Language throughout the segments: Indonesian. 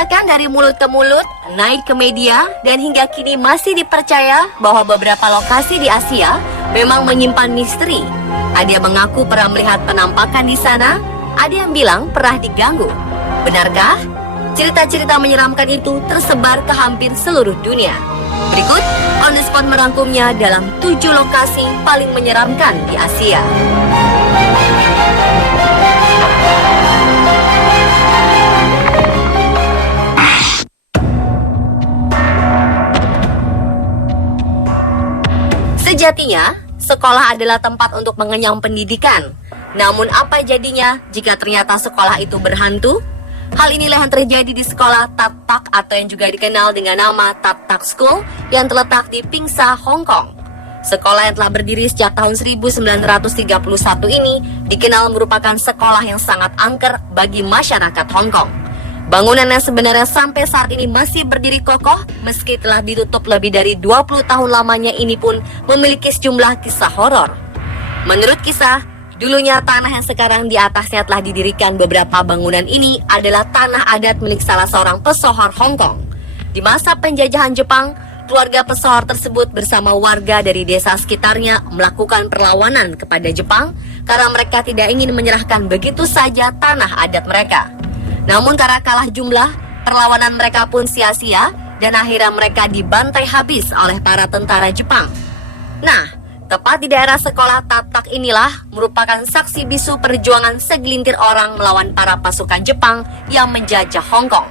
Diceritakan dari mulut ke mulut, naik ke media, dan hingga kini masih dipercaya bahwa beberapa lokasi di Asia memang menyimpan misteri. Ada yang mengaku pernah melihat penampakan di sana, ada yang bilang pernah diganggu. Benarkah? Cerita-cerita menyeramkan itu tersebar ke hampir seluruh dunia. Berikut, On The Spot merangkumnya dalam 7 lokasi paling menyeramkan di Asia. Sejatinya, sekolah adalah tempat untuk mengenyam pendidikan. Namun apa jadinya jika ternyata sekolah itu berhantu? Hal inilah yang terjadi di sekolah Tat Tak atau yang juga dikenal dengan nama Tat Tak School yang terletak di Pingsa, Hong Kong. Sekolah yang telah berdiri sejak tahun 1931 ini dikenal merupakan sekolah yang sangat angker bagi masyarakat Hong Kong. Bangunan yang sebenarnya sampai saat ini masih berdiri kokoh meski telah ditutup lebih dari 20 tahun lamanya ini pun memiliki sejumlah kisah horor. Menurut kisah, dulunya tanah yang sekarang di atasnya telah didirikan beberapa bangunan ini adalah tanah adat milik salah seorang pesohor Hong Kong. Di masa penjajahan Jepang, keluarga pesohor tersebut bersama warga dari desa sekitarnya melakukan perlawanan kepada Jepang karena mereka tidak ingin menyerahkan begitu saja tanah adat mereka. Namun karena kalah jumlah, perlawanan mereka pun sia-sia dan akhirnya mereka dibantai habis oleh para tentara Jepang. Nah, tepat di daerah sekolah Tat Tak inilah merupakan saksi bisu perjuangan segelintir orang melawan para pasukan Jepang yang menjajah Hong Kong.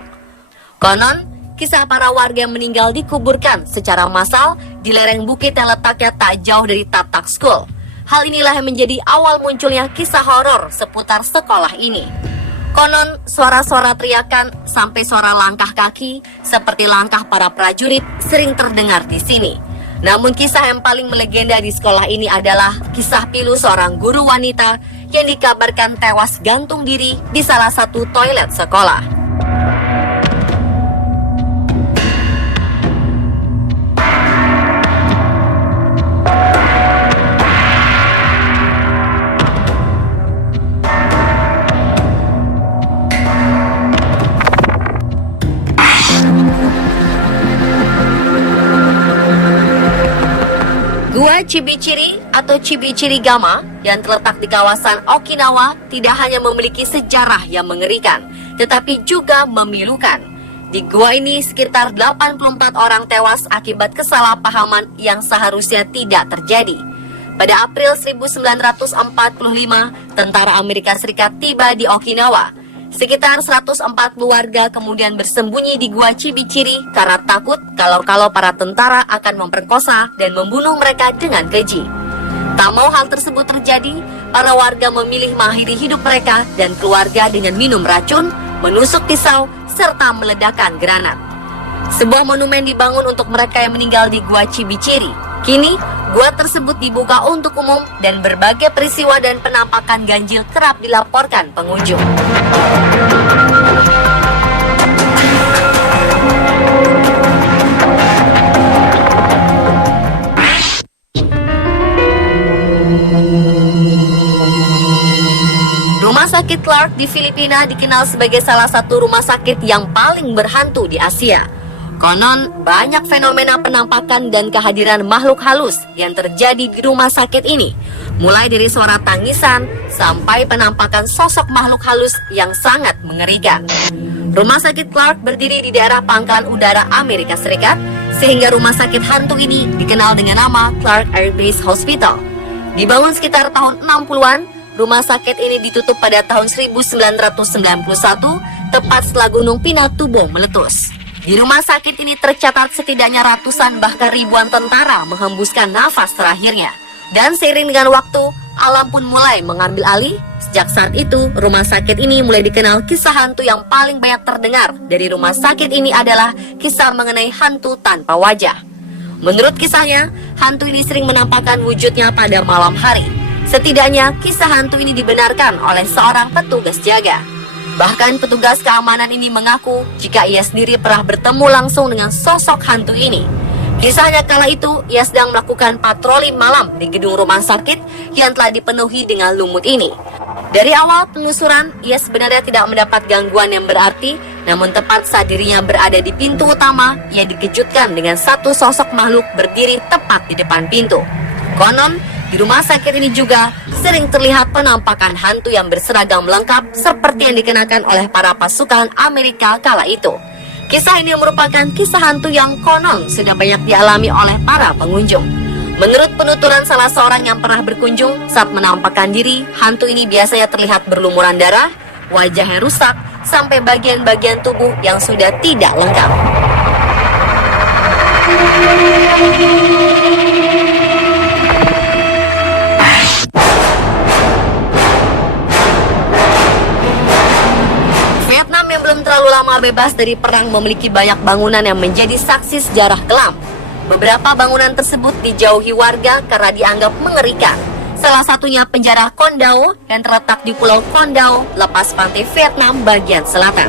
Konon, kisah para warga yang meninggal dikuburkan secara massal di lereng bukit yang letaknya tak jauh dari Tat Tak School. Hal inilah yang menjadi awal munculnya kisah horor seputar sekolah ini. Konon, suara-suara teriakan sampai suara langkah kaki seperti langkah para prajurit sering terdengar di sini. Namun kisah yang paling melegenda di sekolah ini adalah kisah pilu seorang guru wanita yang dikabarkan tewas gantung diri di salah satu toilet sekolah. Gua Chibichiri atau Chibichirigama yang terletak di kawasan Okinawa tidak hanya memiliki sejarah yang mengerikan, tetapi juga memilukan. Di gua ini sekitar 84 orang tewas akibat kesalahpahaman yang seharusnya tidak terjadi. Pada April 1945, tentara Amerika Serikat tiba di Okinawa. Sekitar 140 warga kemudian bersembunyi di Gua Chibichiri karena takut kalau para tentara akan memperkosa dan membunuh mereka dengan keji. Tak mau hal tersebut terjadi, para warga memilih mengakhiri hidup mereka dan keluarga dengan minum racun, menusuk pisau, serta meledakkan granat. Sebuah monumen dibangun untuk mereka yang meninggal di Gua Chibichiri. Kini, gua tersebut dibuka untuk umum dan berbagai peristiwa dan penampakan ganjil kerap dilaporkan pengunjung. Rumah sakit Clark di Filipina dikenal sebagai salah satu rumah sakit yang paling berhantu di Asia. Konon, banyak fenomena penampakan dan kehadiran makhluk halus yang terjadi di rumah sakit ini. Mulai dari suara tangisan sampai penampakan sosok makhluk halus yang sangat mengerikan. Rumah sakit Clark berdiri di daerah pangkalan udara Amerika Serikat, sehingga rumah sakit hantu ini dikenal dengan nama Clark Air Base Hospital. Dibangun sekitar tahun 60-an, rumah sakit ini ditutup pada tahun 1991, tepat setelah Gunung Pinatubo meletus. Di rumah sakit ini tercatat setidaknya ratusan bahkan ribuan tentara menghembuskan nafas terakhirnya. Dan seiring dengan waktu, alam pun mulai mengambil alih. Sejak saat itu, rumah sakit ini mulai dikenal kisah hantu yang paling banyak terdengar. Dari rumah sakit ini adalah kisah mengenai hantu tanpa wajah. Menurut kisahnya, hantu ini sering menampakkan wujudnya pada malam hari. Setidaknya, kisah hantu ini dibenarkan oleh seorang petugas jaga. Bahkan petugas keamanan ini mengaku jika ia sendiri pernah bertemu langsung dengan sosok hantu ini. Kisahnya kala itu ia sedang melakukan patroli malam di gedung rumah sakit yang telah dipenuhi dengan lumut ini. Dari awal penelusuran, ia sebenarnya tidak mendapat gangguan yang berarti, namun tepat saat dirinya berada di pintu utama, ia dikejutkan dengan satu sosok makhluk berdiri tepat di depan pintu. Konon, di rumah sakit ini juga sering terlihat penampakan hantu yang berseragam lengkap seperti yang dikenakan oleh para pasukan Amerika kala itu. Kisah ini merupakan kisah hantu yang konon sudah banyak dialami oleh para pengunjung. Menurut penuturan salah seorang yang pernah berkunjung, saat menampakkan diri, hantu ini biasanya terlihat berlumuran darah, wajahnya rusak, sampai bagian-bagian tubuh yang sudah tidak lengkap. Vietnam yang belum terlalu lama bebas dari perang memiliki banyak bangunan yang menjadi saksi sejarah kelam. Beberapa bangunan tersebut dijauhi warga karena dianggap mengerikan. Salah satunya penjara Con Dao yang terletak di Pulau Con Dao, lepas pantai Vietnam bagian selatan.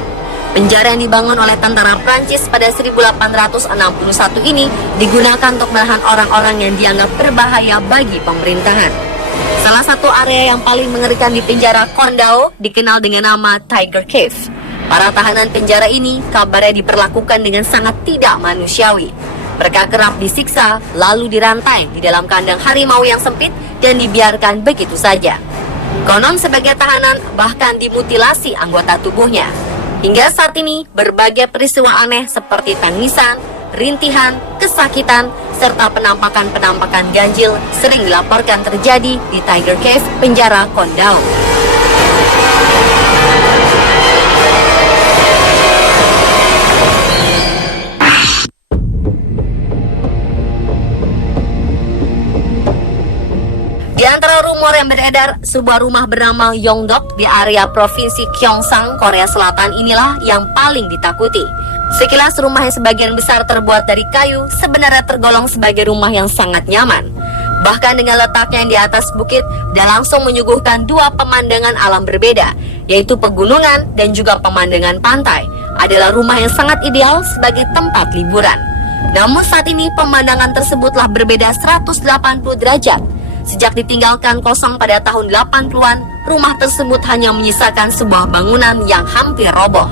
Penjara yang dibangun oleh tentara Prancis pada 1861 ini digunakan untuk menahan orang-orang yang dianggap berbahaya bagi pemerintahan. Salah satu area yang paling mengerikan di penjara Con Dao dikenal dengan nama Tiger Cave. Para tahanan penjara ini kabarnya diperlakukan dengan sangat tidak manusiawi. Mereka kerap disiksa, lalu dirantai di dalam kandang harimau yang sempit dan dibiarkan begitu saja. Konon sebagai tahanan bahkan dimutilasi anggota tubuhnya. Hingga saat ini, berbagai peristiwa aneh seperti tangisan, rintihan, kesakitan, serta penampakan-penampakan ganjil sering dilaporkan terjadi di Tiger Cave, penjara Con Dao. Di antara rumor yang beredar, sebuah rumah bernama Yongdok di area provinsi Gyeongsang, Korea Selatan inilah yang paling ditakuti. Sekilas rumah yang sebagian besar terbuat dari kayu sebenarnya tergolong sebagai rumah yang sangat nyaman. Bahkan dengan letaknya yang di atas bukit dan langsung menyuguhkan dua pemandangan alam berbeda, yaitu pegunungan dan juga pemandangan pantai, adalah rumah yang sangat ideal sebagai tempat liburan. Namun saat ini pemandangan tersebutlah berbeda 180 derajat. Sejak ditinggalkan kosong pada tahun 80-an, rumah tersebut hanya menyisakan sebuah bangunan yang hampir roboh.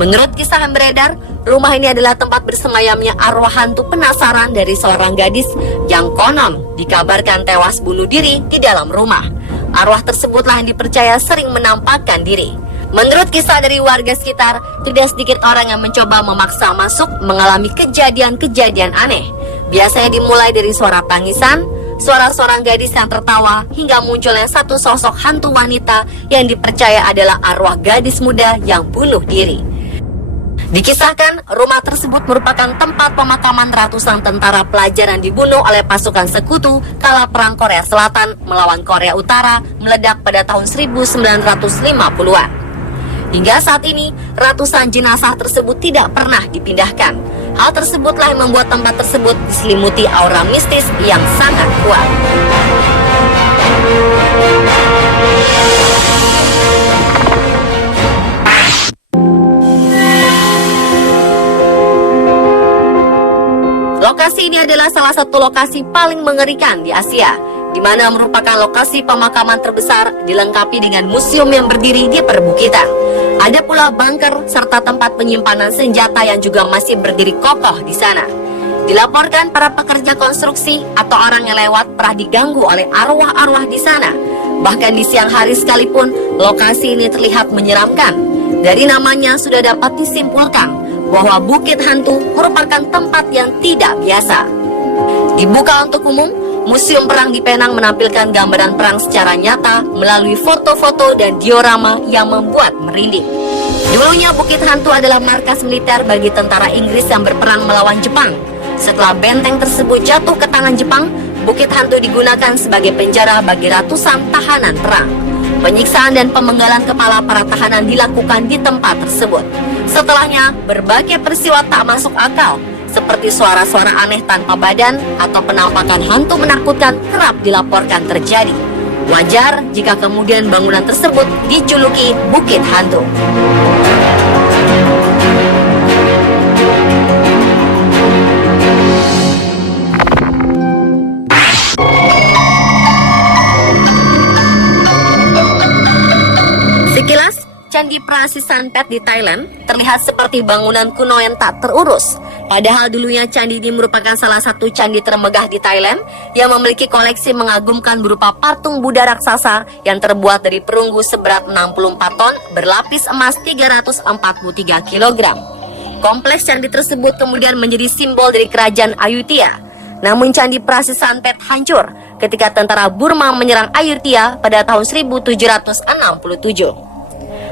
Menurut kisah yang beredar, rumah ini adalah tempat bersemayamnya arwah hantu penasaran dari seorang gadis yang konon dikabarkan tewas bunuh diri di dalam rumah. Arwah tersebutlah yang dipercaya sering menampakkan diri. Menurut kisah dari warga sekitar, tidak sedikit orang yang mencoba memaksa masuk mengalami kejadian-kejadian aneh. Biasanya dimulai dari suara tangisan, suara seorang gadis yang tertawa, hingga munculnya satu sosok hantu wanita yang dipercaya adalah arwah gadis muda yang bunuh diri. Dikisahkan, rumah tersebut merupakan tempat pemakaman ratusan tentara pelajar yang dibunuh oleh pasukan sekutu kala Perang Korea Selatan melawan Korea Utara meledak pada tahun 1950-an. Hingga saat ini, ratusan jenazah tersebut tidak pernah dipindahkan. Hal tersebutlah yang membuat tempat tersebut diselimuti aura mistis yang sangat kuat. Lokasi ini adalah salah satu lokasi paling mengerikan di Asia, di mana merupakan lokasi pemakaman terbesar dilengkapi dengan museum yang berdiri di perbukitan. Ada pula bunker serta tempat penyimpanan senjata yang juga masih berdiri kokoh di sana. Dilaporkan para pekerja konstruksi atau orang yang lewat pernah diganggu oleh arwah-arwah di sana. Bahkan di siang hari sekalipun, lokasi ini terlihat menyeramkan. Dari namanya sudah dapat disimpulkan bahwa Bukit Hantu merupakan tempat yang tidak biasa. Dibuka untuk umum, Museum Perang di Penang menampilkan gambaran perang secara nyata melalui foto-foto dan diorama yang membuat merinding. Dulunya Bukit Hantu adalah markas militer bagi tentara Inggris yang berperang melawan Jepang. Setelah benteng tersebut jatuh ke tangan Jepang, Bukit Hantu digunakan sebagai penjara bagi ratusan tahanan perang. Penyiksaan dan pemenggalan kepala para tahanan dilakukan di tempat tersebut. Setelahnya, berbagai peristiwa tak masuk akal, seperti suara-suara aneh tanpa badan atau penampakan hantu menakutkan kerap dilaporkan terjadi. Wajar jika kemudian bangunan tersebut dijuluki Bukit Hantu. Candi Prasisanpet di Thailand terlihat seperti bangunan kuno yang tak terurus. Padahal dulunya candi ini merupakan salah satu candi termegah di Thailand yang memiliki koleksi mengagumkan berupa patung Buddha raksasa yang terbuat dari perunggu seberat 64 ton berlapis emas 343 kg. Kompleks candi tersebut kemudian menjadi simbol dari kerajaan Ayutthaya. Namun Candi Prasisanpet hancur ketika tentara Burma menyerang Ayutthaya pada tahun 1767.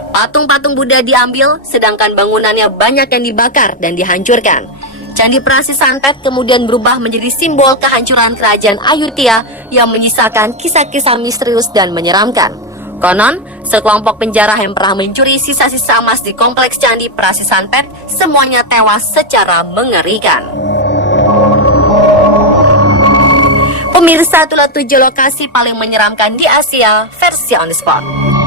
Patung-patung Buddha diambil, sedangkan bangunannya banyak yang dibakar dan dihancurkan. Candi Prasisanpet kemudian berubah menjadi simbol kehancuran kerajaan Ayutthaya yang menyisakan kisah-kisah misterius dan menyeramkan. Konon, sekelompok penjara yang pernah mencuri sisa-sisa emas di kompleks Candi Prasisanpet semuanya tewas secara mengerikan. Pemirsa, itulah 7 lokasi paling menyeramkan di Asia versi On The Spot.